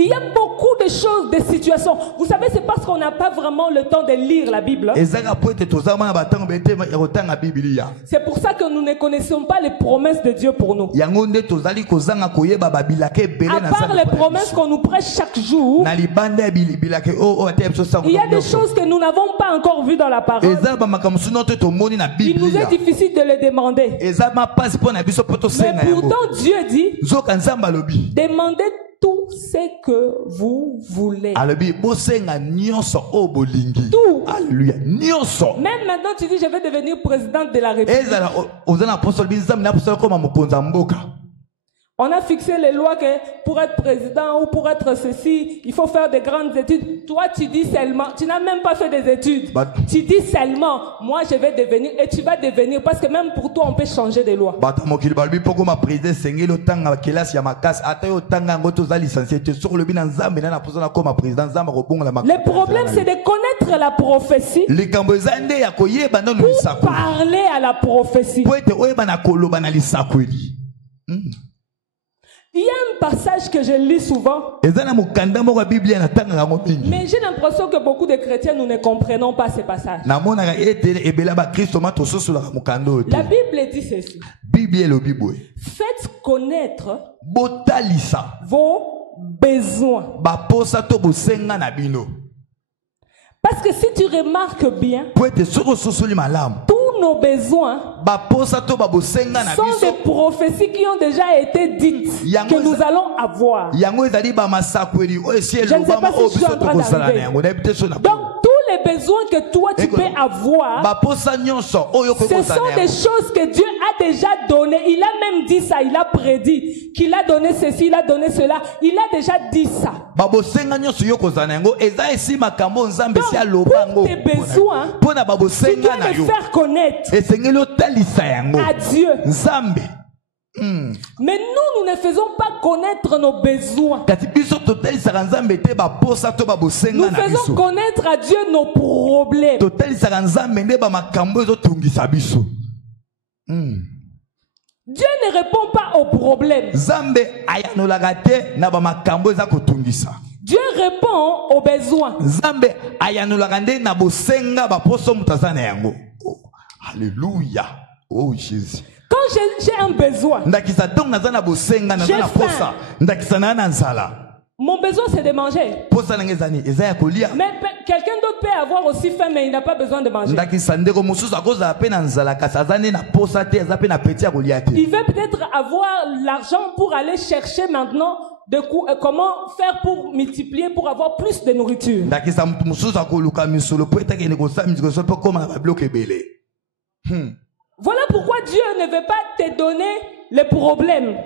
Il y a beaucoup de choses, de situations. Vous savez, c'est parce qu'on n'a pas vraiment le temps de lire la Bible. Ezaka po ete tozama na batango bete ya kotanga Biblia. C'est pour ça que nous ne connaissons pas les promesses de Dieu pour nous. Yango nde tozali kozanga koyeba babilaka ebele À na part les nzambe. promesses qu'on nous prêche chaque jour, Na libanda ya bilaka o ate biso sango. il y a des choses que nous n'avons pas encore vues dans la parole. Eza ba makambo suno te tomoni na Il nous est Biblia. difficile de les demander. Eza ma passe po na biso po to Mais senga yango. pourtant, Dieu dit, Zoka nzamba lobi. demandez tout ce que vous voulez. Alobi bosenga nyonso o bolingi. Tout. Alléluia. Nyonso. Même maintenant, tu dis, je vais devenir présidente de la République. Ezala ozana apostole binzam na apostole koma mokonza mboka. On a fixé les lois que pour être président ou pour être ceci, il faut faire des grandes études. Toi, tu dis seulement, tu n'as même pas fait des études. Tu dis seulement, moi je vais devenir, et tu vas devenir, parce que même pour toi, on peut changer des lois. Bata mokili balbi poko ma président sengeli otanga kelasi ya makasi ata yo tanga ngoto za licencié te sur le bina nzambe na posona koma président nzamba kobonga la makasi. Le problème, c'est de connaître la prophétie, likambo ezande ya koyeba nanu lisako. parler à la prophétie. Po ete oyeba na koloba na lisakweli. Il y a un passage que je lis souvent, mais j'ai l'impression que beaucoup de chrétiens, nous ne comprenons pas ces passages. La Bible dit ceci. Faites connaître vos besoins. Parce que si tu remarques bien, tous nos besoins sont des prophéties qui ont déjà été dites que nous allons avoir. Je ne sais pas si je suis en train d'arriver. Donc tous les besoins que toi tu peux avoir, ce sont des choses que Dieu a déjà données. Il a même dit ça, il a prédit qu'il a donné ceci, il a donné cela. Il a déjà dit ça. Donc, pour tes besoins, tu dois les faire connaître à Dieu. Mais nous ne faisons pas connaître nos besoins. Nous faisons connaître à Dieu nos problèmes. Dieu ne répond pas aux problèmes. Dieu répond aux besoins. Alléluia. Oh Jésus. Quand j'ai un besoin, mon besoin c'est de manger. Mais quelqu'un d'autre peut avoir aussi faim, mais il n'a pas besoin de manger. Il veut peut-être avoir l'argent pour aller chercher maintenant comment faire pour multiplier, pour avoir plus de nourriture. Voilà pourquoi Dieu ne veut pas te donner les problèmes.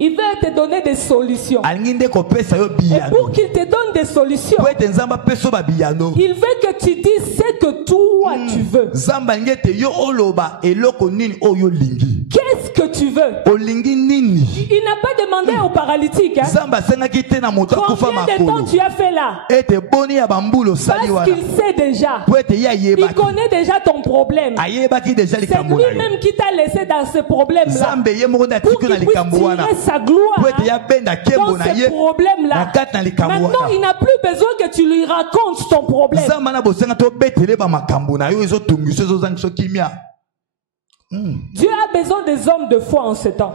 Il veut te donner des solutions. Et pour qu'il te donne des solutions, il veut que tu dises ce que toi tu veux. Qu'est-ce que tu veux? Il n'a pas demandé au paralytique combien de temps tu as fait là. Parce qu'il sait déjà. Il connaît déjà ton problème. C'est lui-même qui t'a laissé dans ce problème-là pour qu'il puisse tirer sa gloire dans ce problème-là. Maintenant, il n'a plus besoin que tu lui racontes ton problème. Dieu a besoin des hommes de foi en ce temps.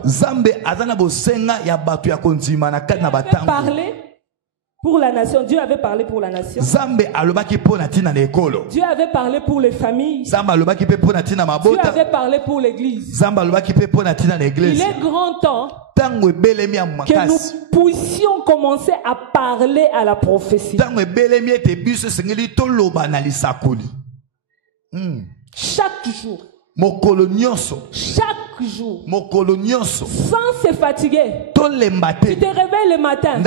Pour la nation, Dieu avait parlé pour la nation. Dieu avait parlé pour les familles. Dieu avait parlé pour l'église. Il est grand temps que nous puissions commencer à parler à la prophétie. Chaque jour. Chaque jour, sans se fatiguer, tu te réveilles le matin,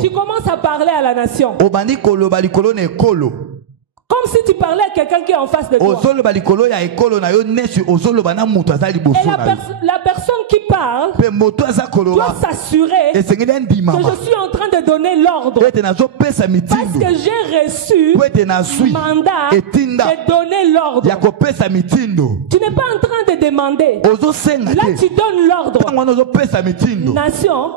tu commences à parler à la nation, comme si tu parlais à quelqu'un qui est en face de toi. Et la personne qui parle doit s'assurer que je suis en train de donner l'ordre, parce que j'ai reçu mandat de donner l'ordre. Tu n'es pas en train de demander. Là tu donnes l'ordre. Nation,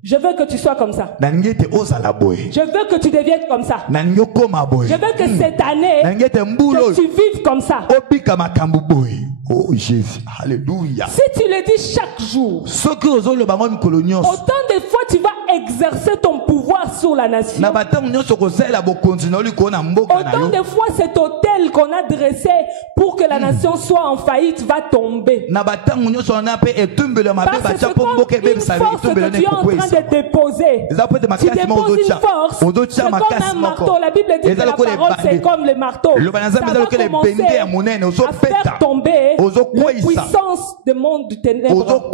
je veux que tu sois comme ça. Je veux que tu deviennes comme ça. Je veux que cette année, que tu vives comme ça. Oh Jésus, alléluia. Si tu le dis chaque jour, autant de fois tu vas exercer ton pouvoir sur la nation. Autant de fois cet autel qu'on a dressé pour que la nation soit en faillite va tomber. Parce que c'est comme une force que tu es en train de déposer. Tu déposes une force, c'est comme un marteau. La Bible dit que la parole c'est comme le marteau. Ça va commencer à faire tomber la puissance du monde du ténèbre.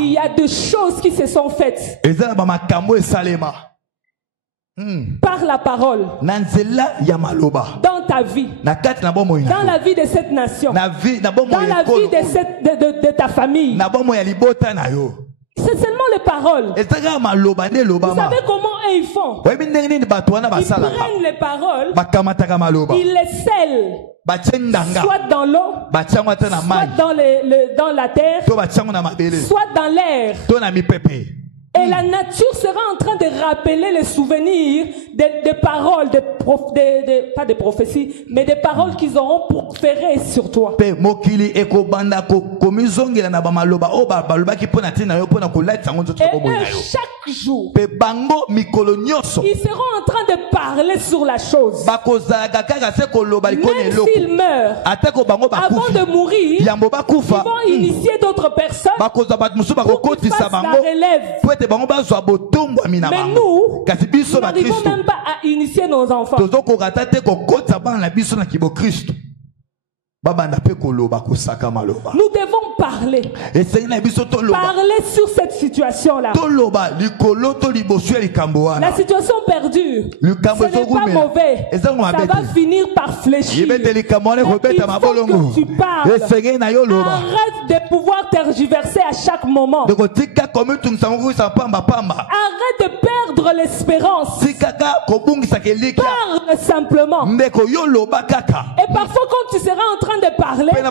Il y a des choses qui se sont faites par la parole dans ta vie, dans la vie de cette nation, dans la vie de ta famille. C'est seulement des paroles. Vous savez comment eux ils font? Ils prennent les paroles, ils les scellent, soit dans l'eau, soit dans la terre, soit dans l'air. Et la nature sera en train de rappeler les souvenirs des paroles, pas des prophéties, mais des paroles qu'ils auront proférées sur toi. Et chaque jour, ils seront en train de parler sur la chose. Même s'ils meurent, avant de mourir, ils vont initier d'autres personnes pour qu'ils fassent la relève. Mais nous n'arrivons même pas à initier nos enfants. Nous devons parler. Parler sur cette situation-là. La situation perdure. Ce n'est pas mauvais. Ça va finir par fléchir. Mais il faut que tu parles. Arrête de pouvoir tergiverser à chaque moment. Arrête de perdre l'espérance. Parle simplement. Et parfois quand tu seras en train de parler, la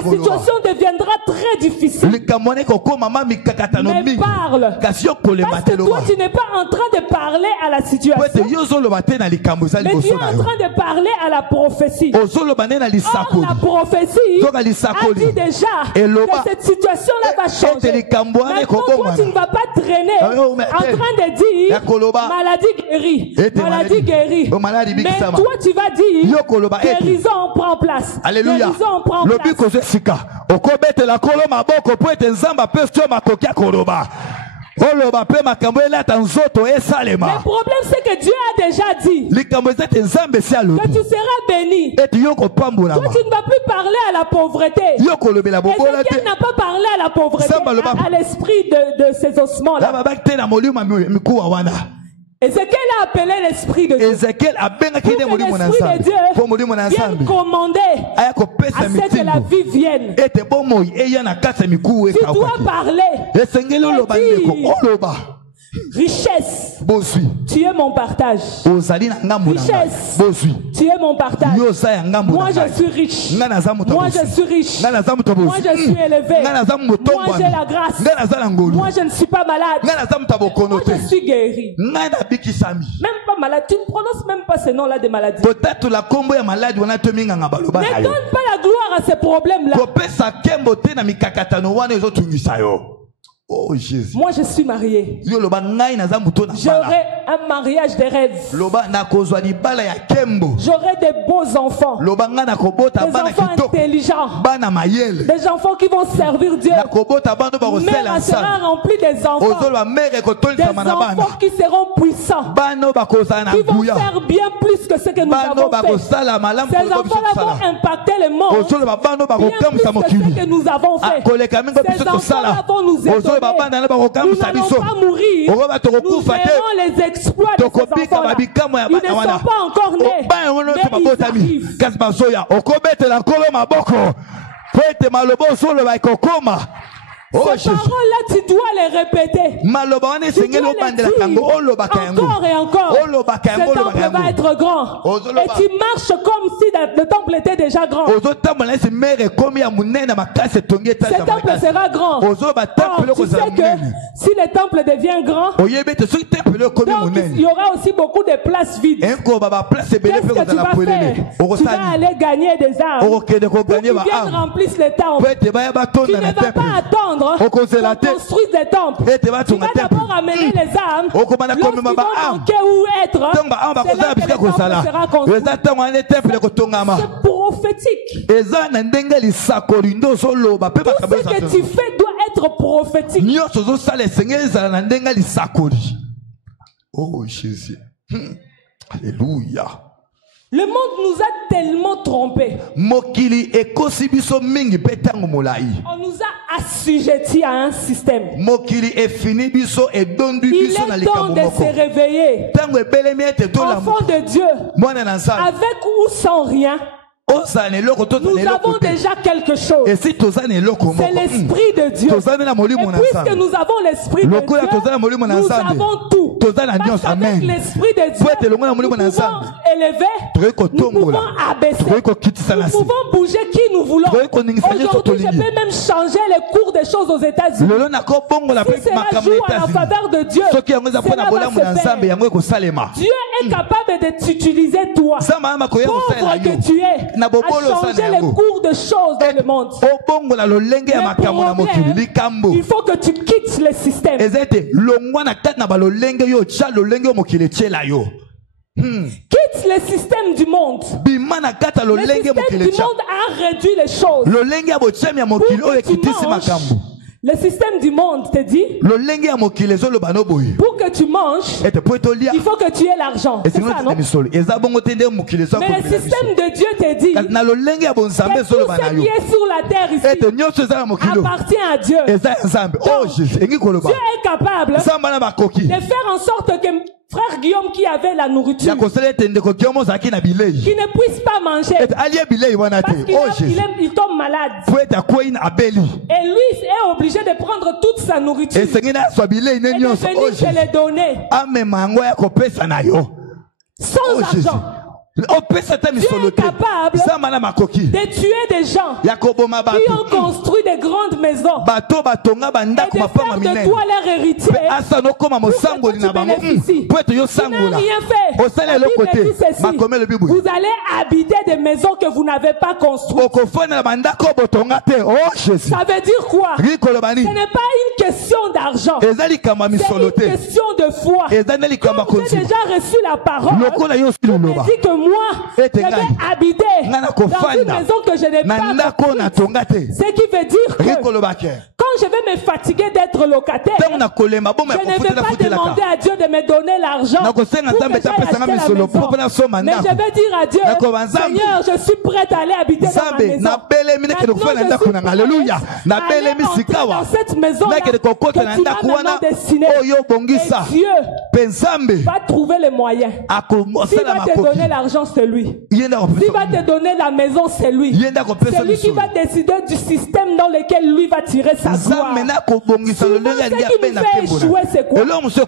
situation deviendra très difficile. Mais parle. Parce que toi tu n'es pas en train de parler à la situation, mais tu es en train de parler à la prophétie. Or la prophétie a dit déjà que cette situation-là va changer. Maintenant toi tu ne vas pas traîner en train de dire maladie guérie, maladie guérie. Mais toi tu vas dire guérison prend place. Alléluia. Le problème c'est que Dieu a déjà dit que tu seras béni. Toi tu ne vas plus parler à la pauvreté. Ézéchiel n'a pas parlé à la pauvreté, à l'esprit de ces ossements là. Ézéchiel a appelé l'esprit de Dieu. L'esprit de Dieu vienne commander à ce que la vie vienne. Tu dois parler et dire richesse, tu es mon partage. Richesse, tu es mon partage. Moi je suis riche. Moi je suis riche. Moi je suis élevé. Moi j'ai la grâce. Moi je ne suis pas malade. Moi je suis guéri. Même pas malade. Tu ne prononces même pas ce nom-là de maladie. Ne donne pas la gloire à ces problèmes-là. Oh Jésus. Moi je suis marié. J'aurai un mariage de rêve. J'aurai des beaux enfants. Des enfants intelligents. Des enfants qui vont servir Dieu. Mère sera remplie des enfants. Des enfants qui seront puissants. Qui vont faire bien plus que ce que nous avons fait. Ces enfants-là vont impacter le monde. Bien plus que ce que nous avons fait. Ces enfants-là vont nous aider. Nous n'allons pas mourir. Nous verrons les exploits de ces enfants-là. Ils ne sont pas encore nés, mais ils arrivent. Ces paroles-là, tu dois les répéter. Tu dois les dire encore et encore. Ce temple va être grand. Et tu marches comme si le temple était déjà grand. Ce temple sera grand. Or, tu sais que si le temple devient grand, donc il y aura aussi beaucoup de places vides. Qu'est-ce que tu vas faire? Tu vas aller gagner des âmes pour qu'ils viennent remplir les temples. Tu ne vas pas attendre qu'on construise des temples. Tu vas d'abord amener les âmes. Lorsqu'ils vont manquer où être, c'est là que le temple sera construit. C'est prophétique. Tout ce que tu fais doit être prophétique. Oh Jésus. Alléluia. Le monde nous a tellement trompés. On nous a assujettis à un système. Il est temps de se réveiller. Enfant de Dieu, avec ou sans rien, Nous avons déjà quelque chose. Et si c'est l'Esprit de Dieu. Et puisque nous avons l'Esprit de Dieu, nous avons tout. Parce qu'avec l'Esprit de Dieu, nous pouvons élever, nous pouvons abaisser, nous pouvons bouger qui nous voulons. Aujourd'hui, je peux même changer les cours des choses aux États-Unis. Si cela joue à la faveur de Dieu, cela va se faire. Dieu est capable de t'utiliser toi, pauvre que tu es, à changer les cours de choses dans le monde. Il faut que tu quittes le système. Quitte le système du monde. Le système du monde a réduit les choses. Le système du monde te dit, pour que tu manges, il faut que tu aies l'argent. C'est ça, non? Mais le système de Dieu te dit que tout ce qui est sur la terre ici appartient à Dieu. Donc, Dieu est capable de faire en sorte que frère Guillaume qui avait la nourriture, qui ne puisse pas manger parce qu'il tombe malade. Et lui est obligé de prendre toute sa nourriture et de venir te les donner sans argent. Dieu est capable de tuer des gens qui ont construit des grandes maisons et de faire de toi leur héritier pour que tu bénéficies. Tu n'as rien fait. La Bible dit ceci: vous allez habiter des maisons que vous n'avez pas construites. Ça veut dire quoi? Ce n'est pas une question d'argent, c'est une question de foi. Comme j'ai déjà reçu la parole, je me dis que moi, je vais habiter dans une maison que je n'ai pas construite. Ce qui veut dire que quand je vais me fatiguer d'être locataire, je ne vais pas demander à Dieu de me donner l'argent pour que j'aille acheter la maison. Mais je vais dire à Dieu: Seigneur, je suis prête à aller habiter dans ma maison. Maintenant, je suis prête à aller entrer dans cette maison que tu m'as maintenant destinée. Et Dieu va trouver les moyens. S'il va te donner l'argent, c'est lui. S'il va te donner la maison, c'est lui. C'est lui qui va décider du système dans lequel lui va tirer sa gloire. Souvent, ce qui nous fait échouer, c'est quoi? C'est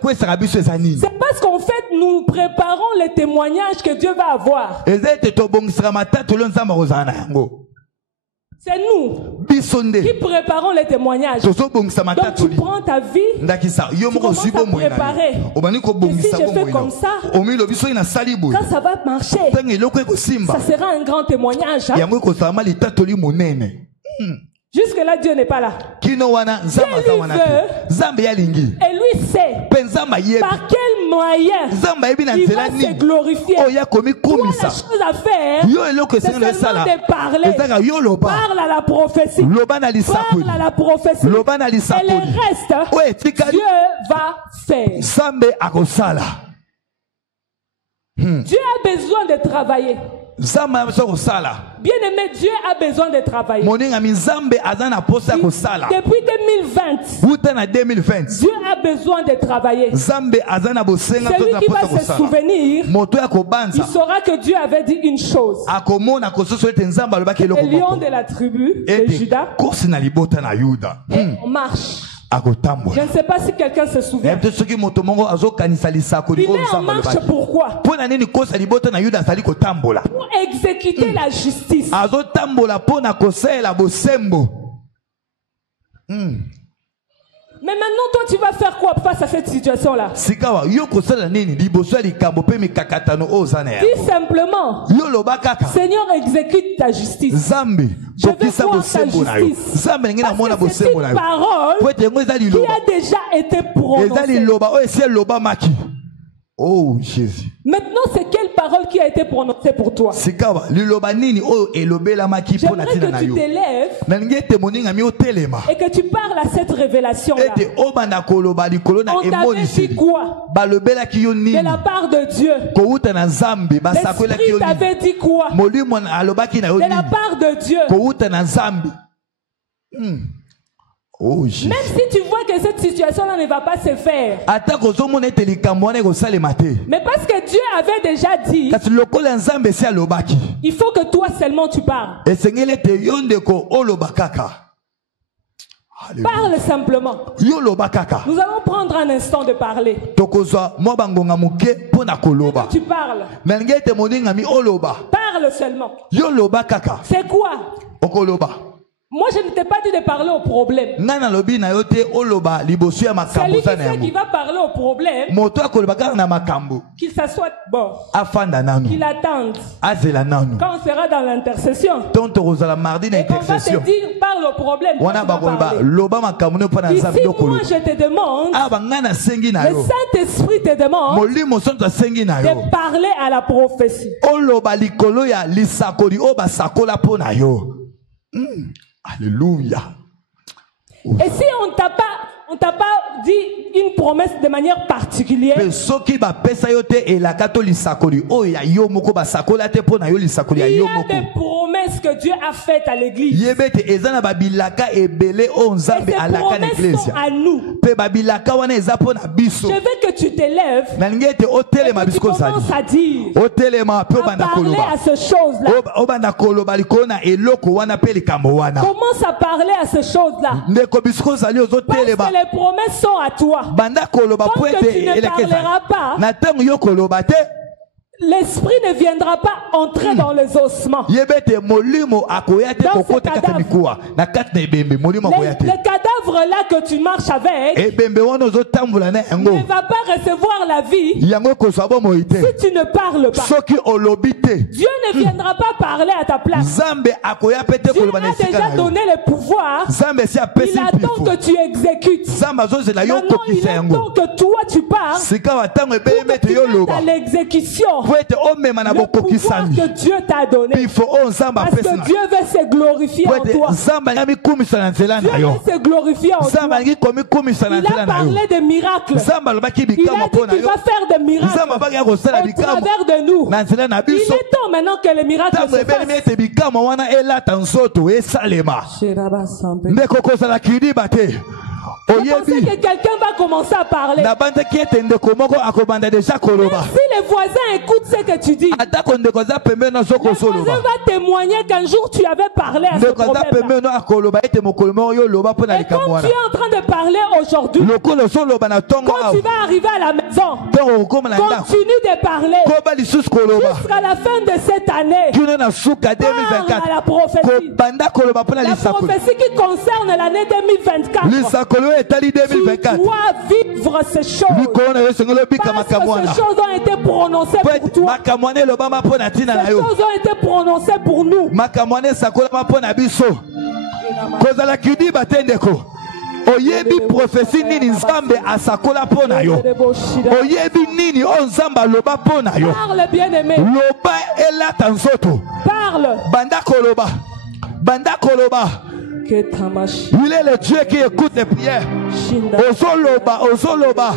parce qu'en fait, nous préparons les témoignages que Dieu va avoir. C'est nous qui préparons les témoignages. Donc tu prends ta vie, tu commences à préparer. Et si je fais comme ça, quand ça va marcher, ça sera un grand témoignage. Hein? Jusque-là, Dieu n'est pas là. Dieu lui veut, et lui sait par quel moyen il va se glorifier. Toi, la chose à faire, c'est seulement de parler. Parle à la prophétie. Parle à la prophétie. Et le reste, Dieu va faire. Dieu a besoin de travailler. Bien aimé, Dieu a besoin de travailler. Depuis 2020, Dieu a besoin de travailler. Celui qui va se souvenir, il saura que Dieu avait dit une chose. Le lion de la tribu de Juda, et on marche. Je ne sais pas si quelqu'un se souvient. Il est en marche pourquoi? Pour exécuter la justice. Mais maintenant, toi, tu vas faire quoi face à cette situation-là? Dis simplement: Seigneur, exécute ta justice. Je veux voir ta justice. Parce que c'est une parole qui a déjà été prononcée. Oh Jésus. Maintenant, c'est quelle parole qui a été prononcée pour toi? J'aimerais que tu t'élèves et que tu parles à cette révélation-là. On t'avait dit quoi? De la part de Dieu. L'Esprit t'avait dit quoi? De la part de Dieu. Oh, Jésus. Même si tu vois que cette situation-là ne va pas se faire. Mais parce que Dieu avait déjà dit, il faut que toi seulement tu parles. Parle simplement. Nous allons prendre un instant de parler. Tu parles. Parle seulement. C'est quoi? Moi, je ne t'ai pas dit de parler au problème. C'est lui qui va parler au problème. Qu'il s'assoie bon. Qu'il attende. Quand on sera dans l'intercession, et qu'on va te dire, parle au problème. Ici, moi, je te demande, le Saint-Esprit te demande de parler à la prophétie. Alléluia. Et si on t'a pas dit une promesse de manière particulière, il y a des promesses que Dieu a faites à l'église. Et ces promesses sont à nous. Je veux que tu t'élèves et que tu commences à dire, à parler à ces choses-là. Commence à parler à ces choses-là. Parce que les promesses sont à toi. Tant que tu ne parleras pas, l'esprit ne viendra pas entrer dans les ossements. Dans ce cadavre. Le cadavre là que tu marches avec ne va pas recevoir la vie si tu ne parles pas. Dieu ne viendra pas parler à ta place. Dieu a déjà donné le pouvoir. Il attend que tu exécutes. Maintenant, il attend que toi tu parles pour que tu mettes à l'exécution le pouvoir que Dieu t'a donné. Parce que Dieu veut se glorifier en toi. Dieu veut se glorifier en toi. Il a parlé de miracles. Il a dit qu'il va faire des miracles au travers de nous. Il est temps maintenant que les miracles se fassent. Je pensais que quelqu'un va commencer à parler. Même si les voisins écoutent ce que tu dis, le voisin va témoigner qu'un jour tu avais parlé à ce problème-là. Et quand tu es en train de parler aujourd'hui, quand tu vas arriver à la maison, continue de parler jusqu'à la fin de cette année. Parle à la prophétie. La prophétie qui concerne l'année 2024. Tu dois vivre ces choses. Parce que ces choses ont été prononcées pour toi. Ces choses ont été prononcées pour nous. Oyebi prophétie nini nzambe asakola pona yo. Oyebi nini o nzamba loba pona yo. Parle bien-aimé. Loba elata nzoto. Parle. Banda koloba. Banda koloba. Il est le Dieu qui écoute les prières. Ozoloba, ozoloba.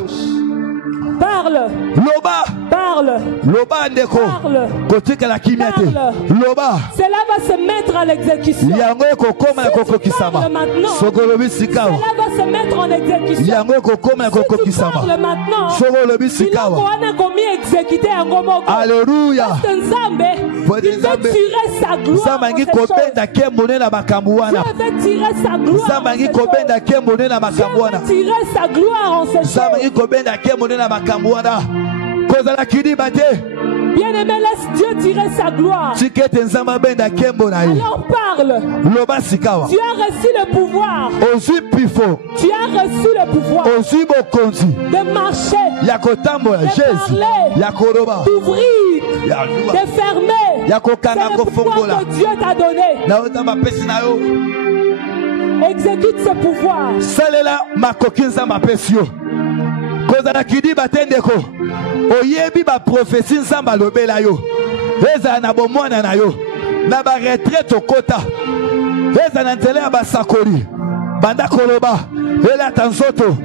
Parle. Loba. Parle. Loba ndeko. Parle. Kotika la kimiate. Loba. Cela va se mettre en exécution. Yango kokoma na kokokisama. Sogolobi sikawa. Cela va se mettre en exécution. Yango kokoma na kokokisama. Parle maintenant. Sogolobi sikawa. Alléluia. Parce que Nzambe, il veut tirer sa gloire en ces choses. Dieu veut tirer sa gloire en ces choses. Dieu veut tirer sa gloire en ces choses. Bien-aimé, laisse Dieu tirer sa gloire. Alors parle. Tu as reçu le pouvoir. Tu as reçu le pouvoir de marcher, de parler, d'ouvrir, de fermer. C'est le pouvoir que Dieu t'a donné. Exécute ce pouvoir. Kozala kidi batendeko oyebi ba prophétie nzamba lobela yo eza na bomwana na yo na ba retraite okota eza na nzela ya basakoli banda koloba ela tanzoto